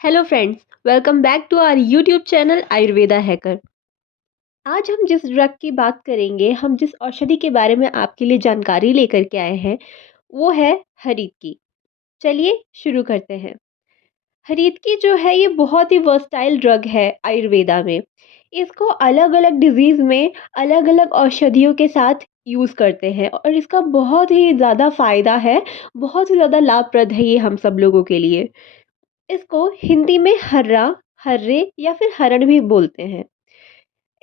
Hello friends, welcome back to our YouTube channel Ayurveda hacker. आज हम जिस ड्रग की बात करेंगे, हम जिस औषधि के बारे में आपके लिए जानकारी लेकर के आए हैं, वो है हरीत की। चलिए शुरू करते हैं। हरीत की जो है ये बहुत ही वर्सटाइल ड्रग है आयुर्वेदा में। इसको अलग अलग डिजीज़ में अलग अलग औषधियों के साथ यूज़ करते हैं और इसका बहुत ही ज़्यादा फ़ायदा है, बहुत ही ज़्यादा लाभप्रद है ये हम सब लोगों के लिए। इसको हिंदी में हर्रा, हर्रे या फिर हरण भी बोलते हैं।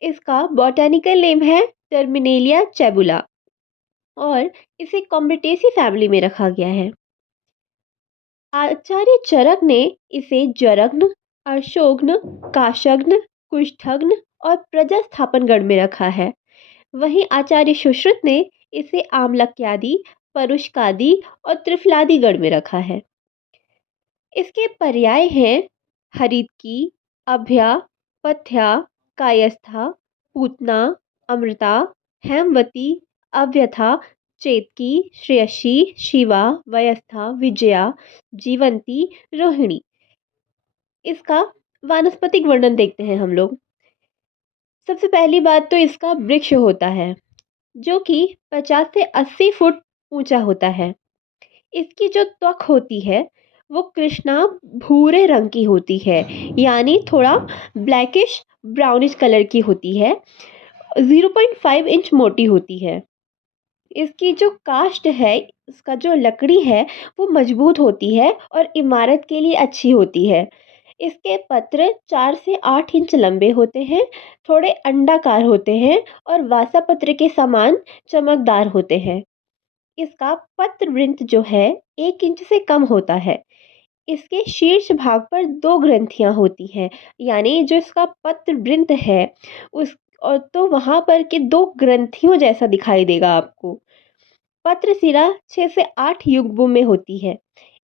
इसका बॉटैनिकल नेम है टर्मिनेलिया चैबुला और इसे कॉम्बिटेसी फैमिली में रखा गया है। आचार्य चरक ने इसे जरग्न, अशोग्न, काशग्न, कुष्ठग्न और प्रजास्थापनगण में रखा है। वहीं आचार्य सुश्रुत ने इसे आम्लक्यादि, परुष्कादि और त्रिफलादि गण में रखा है। इसके पर्याय हैं हरितकी, अभया, पथ्या, कायस्था, पूतना, अमृता, हेमवती, अव्यथा, चेतकी, श्रेयसी, शिवा, वयस्था, विजया, जीवंती, रोहिणी। इसका वानस्पतिक वर्णन देखते हैं हम लोग। सबसे पहली बात तो इसका वृक्ष होता है जो कि 50 से 80 फुट ऊंचा होता है। इसकी जो त्वक होती है वो कृष्णा भूरे रंग की होती है, यानी थोड़ा ब्लैकिश ब्राउनिश कलर की होती है। 0.5 इंच मोटी होती है। इसकी जो काष्ठ है, इसका जो लकड़ी है वो मजबूत होती है और इमारत के लिए अच्छी होती है। इसके पत्र 4 से 8 इंच लंबे होते हैं, थोड़े अंडाकार होते हैं और वासा पत्र के समान चमकदार होते हैं। इसका पत्र वृंत जो है 1 इंच से कम होता है। इसके शीर्ष भाग पर 2 ग्रंथियाँ होती हैं, यानी जो इसका पत्र वृंत है उस और तो वहाँ पर के 2 ग्रंथियों जैसा दिखाई देगा आपको। पत्र सिरा 6 से 8 युग्मों में होती है।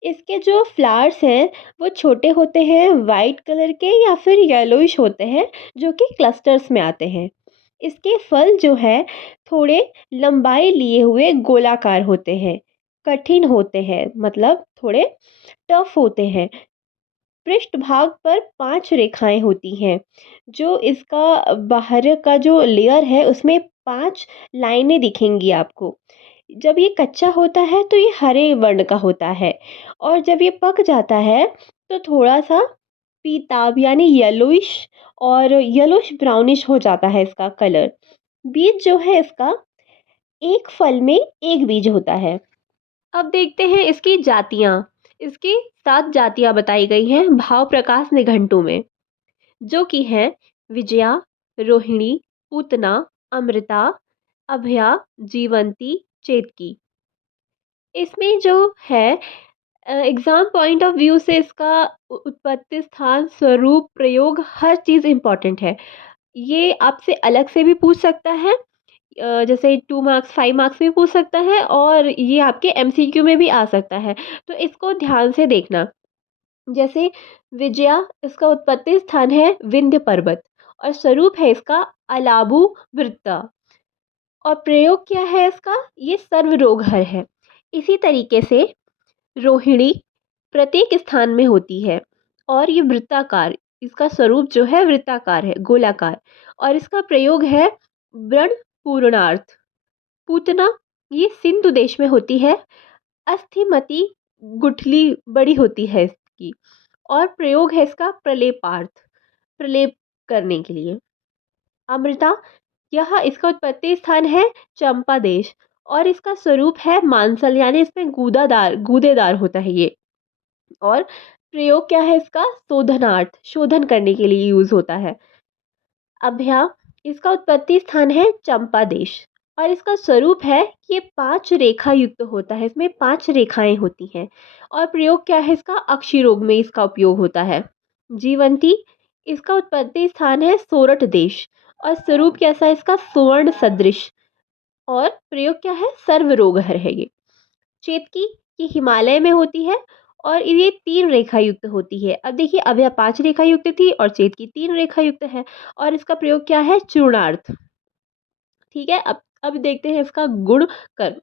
इसके जो फ्लावर्स हैं वो छोटे होते हैं, वाइट कलर के या फिर येलोइश होते हैं, जो कि क्लस्टर्स में आते हैं। इसके फल जो है थोड़े लंबाई लिए हुए गोलाकार होते हैं, कठिन होते हैं, मतलब थोड़े टफ होते हैं। पृष्ठभाग पर 5 रेखाएं होती हैं। जो इसका बाहर का जो लेयर है उसमें 5 लाइनें दिखेंगी आपको। जब ये कच्चा होता है तो ये हरे वर्ण का होता है और जब ये पक जाता है तो थोड़ा-सा पीताभ यानी येलोइश और येलोइश ब्राउनिश हो जाता है इसका कलर। बीज जो है इसका, एक फल में एक बीज होता है। अब देखते हैं इसकी जातियाँ। इसकी 7 जातियाँ बताई गई हैं भाव प्रकाश निघंटु में, जो कि हैं विजया, रोहिणी, पूतना, अमृता, अभया, जीवंती, चेतकी। इसमें जो है एग्ज़ाम पॉइंट ऑफ व्यू से इसका उत्पत्ति स्थान, स्वरूप, प्रयोग हर चीज़ इम्पोर्टेंट है। ये आपसे अलग से भी पूछ सकता है, जैसे 2 मार्क्स 5 मार्क्स में भी पूछ सकता है और ये आपके एमसीक्यू में भी आ सकता है। तो इसको ध्यान से देखना। जैसे विजया, इसका उत्पत्ति स्थान है विंध्य पर्वत और स्वरूप है इसका अलाबु वृत्ता और प्रयोग क्या है इसका, ये सर्वरोगहर है। इसी तरीके से रोहिणी प्रत्येक स्थान में होती है और ये वृत्ताकार, इसका स्वरूप जो है वृत्ताकार है, गोलाकार और इसका प्रयोग है व्रण पूर्णार्थ। पूतना, ये सिंधु देश में होती है। अस्थिमती, गुठली बड़ी होती है इसकी और प्रयोग है इसका प्रलेपार्थ, प्रलेप करने के लिए। अमृता, यह इसका उत्पत्ति स्थान है चंपा देश और इसका स्वरूप है मांसल, यानी इसमें गूदादार गूदेदार होता है ये। और प्रयोग क्या है इसका, शोधनार्थ, शोधन करने के लिए यूज होता है। अभया, इसका उत्पत्ति स्थान है चंपा देश और इसका स्वरूप है कि ये 5 रेखा युक्त होता है, इसमें 5 रेखाएं होती हैं। और प्रयोग क्या है इसका, अक्षी रोग में इसका उपयोग होता है। जीवंती, इसका उत्पत्ति स्थान है सोरठ देश और स्वरूप कैसा है इसका, सुवर्ण सदृश और प्रयोग क्या है, सर्व रोगहर है ये। चेतकी, ये हिमालय में होती है और ये 3 रेखा युक्त होती है। अब देखिए, अभया 5 रेखा युक्त थी और चेतकी 3 रेखा युक्त है और इसका प्रयोग क्या है, चूर्णार्थ। ठीक है, अब देखते हैं इसका गुण कर्म।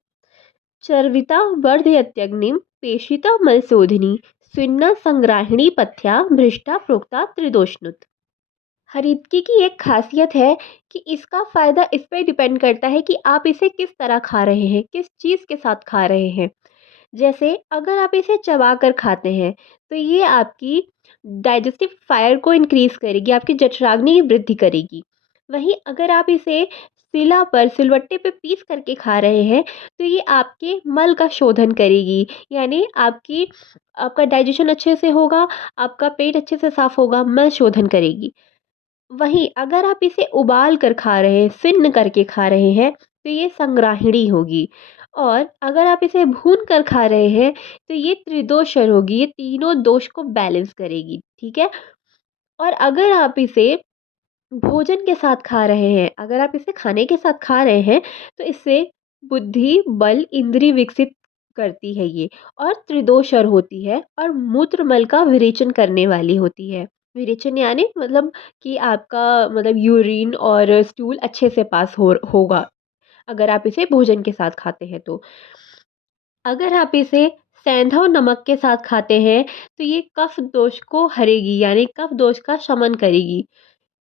चर्विता वर्धयत्यग्निम पेशिता मलशोधिनी स्विन्ना संग्राहिणी पथ्या भ्रष्टा प्रोक्ता त्रिदोषनुत। हरितकी की एक खासियत है कि इसका फ़ायदा इस पे डिपेंड करता है कि आप इसे किस तरह खा रहे हैं, किस चीज़ के साथ खा रहे हैं। जैसे अगर आप इसे चबाकर खाते हैं, तो ये आपकी डाइजेस्टिव फायर को इंक्रीज़ करेगी, आपकी जठराग्नि की वृद्धि करेगी। वहीं अगर आप इसे सिलवट्टे पे पीस करके खा रहे हैं, तो ये आपके मल का शोधन करेगी, यानी आपका डाइजेशन अच्छे से होगा, आपका पेट अच्छे से साफ़ होगा, मल शोधन करेगी। वहीं अगर आप इसे उबाल कर खा रहे हैं, सिन्न करके खा रहे हैं, तो ये संग्राहिणी होगी। और अगर आप इसे भून कर खा रहे हैं, तो ये त्रिदोषर होगी, ये तीनों दोष को बैलेंस करेगी, ठीक है? और अगर आप इसे भोजन के साथ खा रहे हैं, अगर आप इसे खाने के साथ खा रहे हैं, तो इससे बुद्धि, बल, इंद्रिय विकसित करती है ये, और त्रिदोषर होती है और मूत्र मल का विरेचन करने वाली होती है। विरेचन यानी मतलब कि आपका मतलब यूरिन और स्टूल अच्छे से पास होगा, अगर आप इसे भोजन के साथ खाते हैं तो। अगर आप इसे सेंधा और नमक के साथ खाते हैं, तो ये कफ दोष को हरेगी, यानी कफ दोष का शमन करेगी।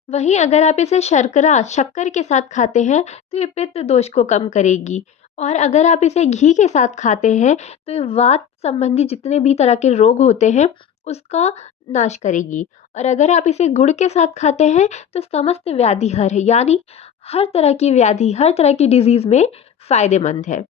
वहीं अगर आप इसे शक्कर के साथ खाते हैं, तो ये पित्त दोष को कम करेगी। और अगर आप इसे घी के साथ खाते हैं, तो ये वात संबंधी जितने भी तरह के रोग होते हैं, उसका नाश करेगी। और अगर आप इसे गुड़ के साथ खाते हैं, तो समस्त व्याधि हर है, यानी हर तरह की व्याधि, हर तरह की डिज़ीज़ में फ़ायदेमंद है।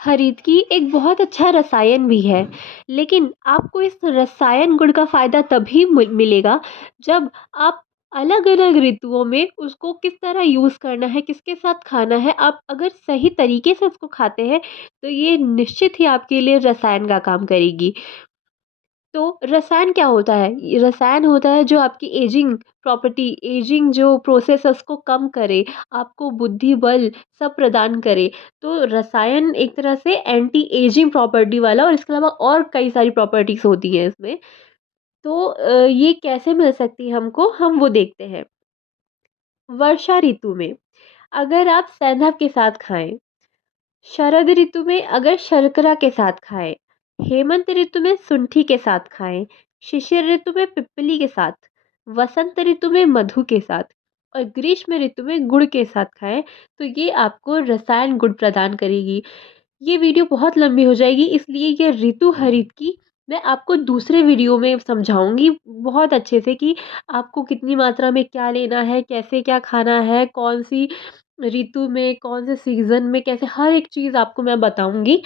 हरितकी एक बहुत अच्छा रसायन भी है, लेकिन आपको इस रसायन गुण का फ़ायदा तभी मिलेगा जब आप अलग-अलग ऋतुओं में उसको किस तरह यूज़ करना है, किसके साथ खाना है, आप अगर सही तरीके से उसको खाते हैं, तो ये निश्चित ही आपके लिए रसायन का काम करेगी। तो रसायन क्या होता है? ये रसायन होता है जो आपकी एजिंग जो प्रोसेस है उसको कम करे, आपको बुद्धि, बल सब प्रदान करे। तो रसायन एक तरह से एंटी एजिंग प्रॉपर्टी वाला, और इसके अलावा और कई सारी प्रॉपर्टीज़ होती हैं इसमें। तो ये कैसे मिल सकती है हमको, हम वो देखते हैं। वर्षा ऋतु में अगर आप सेंधा के साथ खाएँ, शरद ऋतु में अगर शर्करा के साथ खाएँ, हेमंत ऋतु में शुंठी के साथ खाएँ, शिशिर ऋतु में पिप्पली के साथ, वसंत ऋतु में मधु के साथ और ग्रीष्म ऋतु में गुड़ के साथ खाएँ, तो ये आपको रसायन गुण प्रदान करेगी। ये वीडियो बहुत लंबी हो जाएगी, इसलिए ये ऋतु हरित की मैं आपको दूसरे वीडियो में समझाऊँगी बहुत अच्छे से कि आपको कितनी मात्रा में क्या लेना है, कैसे क्या खाना है, कौन-सी ऋतु में, कौन से सीज़न में कैसे, हर एक चीज़ आपको मैं बताऊँगी।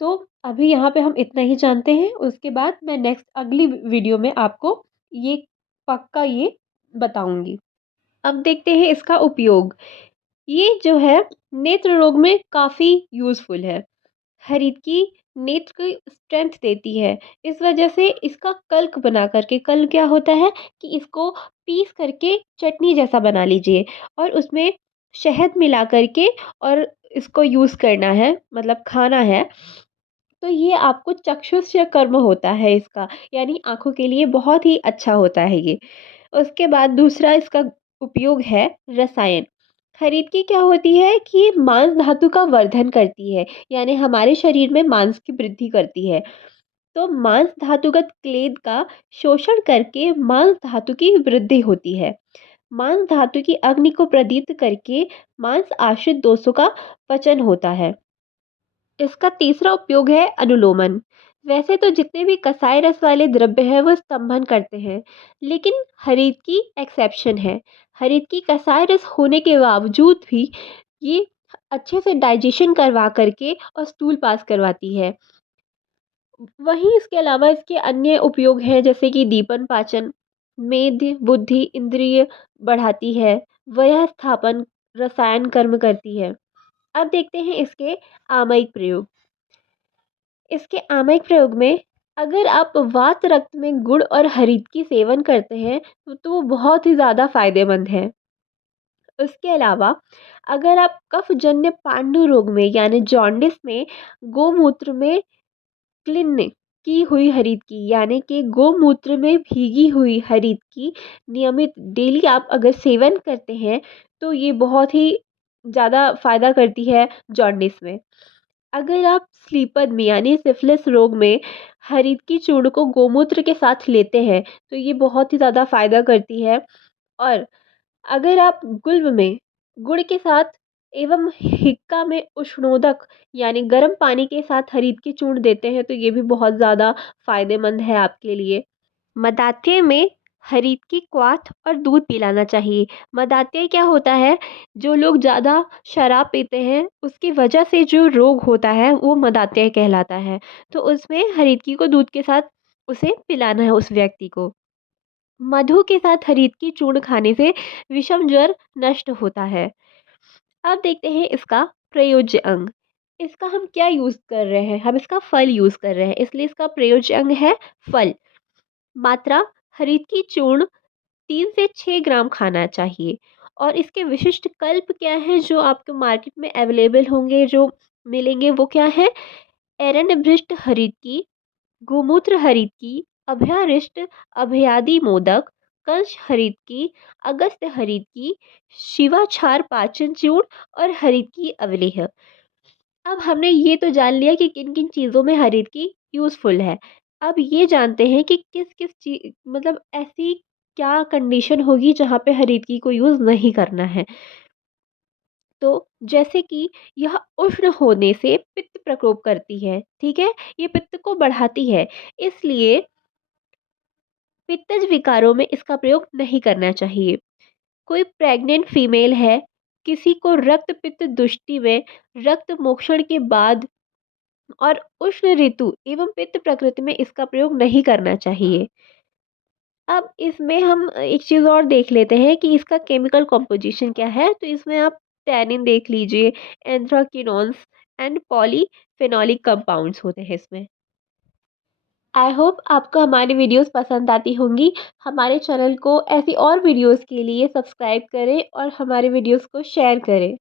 तो अभी यहाँ पे हम इतना ही जानते हैं, उसके बाद मैं नेक्स्ट अगली वीडियो में आपको ये पक्का ये बताऊँगी। अब देखते हैं इसका उपयोग। ये जो है नेत्र रोग में काफ़ी यूज़फुल है। हरितकी नेत्र की स्ट्रेंथ देती है। इस वजह से इसका कल्क बना करके, कल्क क्या होता है कि इसको पीस करके चटनी जैसा बना लीजिए और उसमें शहद मिला करके और इसको यूज़ करना है, मतलब खाना है। तो ये आपको चक्षुष्य कर्म होता है इसका, यानी आँखों के लिए बहुत ही अच्छा होता है ये। उसके बाद दूसरा इसका उपयोग है रसायन। खरीद की क्या होती है कि ये मांस धातु का वर्धन करती है, यानी हमारे शरीर में मांस की वृद्धि करती है। तो मांस धातुगत क्लेद का शोषण करके मांस धातु की वृद्धि होती है। मांस धातु की अग्नि को प्रदीप्त करके मांस आश्रित दोषों का पचन होता है। इसका तीसरा उपयोग है अनुलोमन। वैसे तो जितने भी कसाय रस वाले द्रव्य हैं वो स्तंभन करते हैं, लेकिन हरित की एक्सेप्शन है। हरित की कसाय रस होने के बावजूद भी ये अच्छे से डाइजेशन करवा करके और स्टूल पास करवाती है। वहीं इसके अलावा इसके अन्य उपयोग हैं, जैसे कि दीपन पाचन, मेध बुद्धि इंद्रिय बढ़ाती है, वयः स्थापन रसायन कर्म करती है। अब देखते हैं इसके आमयिक प्रयोग। इसके आमयिक प्रयोग में अगर आप वात रक्त में गुड़ और हरीद की सेवन करते हैं, तो वो बहुत ही ज़्यादा फायदेमंद है। उसके अलावा अगर आप कफजन्य पांडु रोग में यानी जॉन्डिस में गोमूत्र में क्लिन की हुई हरीद की, यानी कि गोमूत्र में भीगी हुई हरीद की नियमित डेली आप अगर सेवन करते हैं, तो ये बहुत ही ज़्यादा फ़ायदा करती है जॉन्डिस में। अगर आप स्लीपद में यानी सिफिलिस रोग में हरीद की चूर्ण को गोमूत्र के साथ लेते हैं तो ये बहुत ही ज़्यादा फ़ायदा करती है। और अगर आप गुल्म में गुड़ के साथ एवं हिक्का में उष्णोदक यानी गर्म पानी के साथ हरीद की चूर्ण देते हैं तो ये भी बहुत ज़्यादा फ़ायदेमंद है आपके लिए। मदाते में हरीद की क्वाथ और दूध पिलाना चाहिए। मदाते क्या होता है, जो लोग ज़्यादा शराब पीते हैं उसकी वजह से जो रोग होता है वो मदाते कहलाता है। तो उसमें हरीद को दूध के साथ उसे पिलाना है उस व्यक्ति को। मधु के साथ हरीद की चूर्ण खाने से विषम ज्वर नष्ट होता है। अब देखते हैं इसका प्रयोज्य अंग। इसका हम क्या यूज़ कर रहे हैं? हम इसका फल यूज़ कर रहे हैं, इसलिए इसका प्रयोज्य अंग है फल। मात्रा: हरीद की चूर्ण 3 से 6 ग्राम खाना चाहिए। और इसके विशिष्ट कल्प क्या हैं जो आपको मार्केट में अवेलेबल होंगे, जो मिलेंगे, वो क्या है? एरंडभृष्ट हरीद की, गोमूत्र हरीद की, अभयारिष्ट अभयादि मोदक, कंश हरीद की, अगस्त्य हरीद की, शिवाछार पाचन चूर्ण और हरीद की अवलेह। अब हमने ये तो जान लिया कि किन-किन चीज़ों में हरीद की यूज़फुल है। अब ये जानते हैं कि किस-किस मतलब ऐसी क्या कंडीशन होगी जहाँ पे हरीद की को यूज़ नहीं करना है। तो जैसे कि यह उष्ण होने से पित्त प्रकोप करती है, ठीक है? ये पित्त को बढ़ाती है, इसलिए पित्तज विकारों में इसका प्रयोग नहीं करना चाहिए। कोई प्रेग्नेंट फीमेल है, किसी को रक्त पित्त दुष्टि में रक्त मोक्षण के बाद और उष्ण ऋतु एवं पित्त प्रकृति में इसका प्रयोग नहीं करना चाहिए। अब इसमें हम एक चीज़ और देख लेते हैं कि इसका केमिकल कॉम्पोजिशन क्या है। तो इसमें आप टैनिन देख लीजिए, एंथ्राक्विनोन्स एंड पॉलीफेनोलिक कंपाउंड्स होते हैं इसमें। आई होप आपको हमारी वीडियोस पसंद आती होंगी। हमारे चैनल को ऐसी और वीडियोस के लिए सब्सक्राइब करें और हमारे वीडियोस को शेयर करें।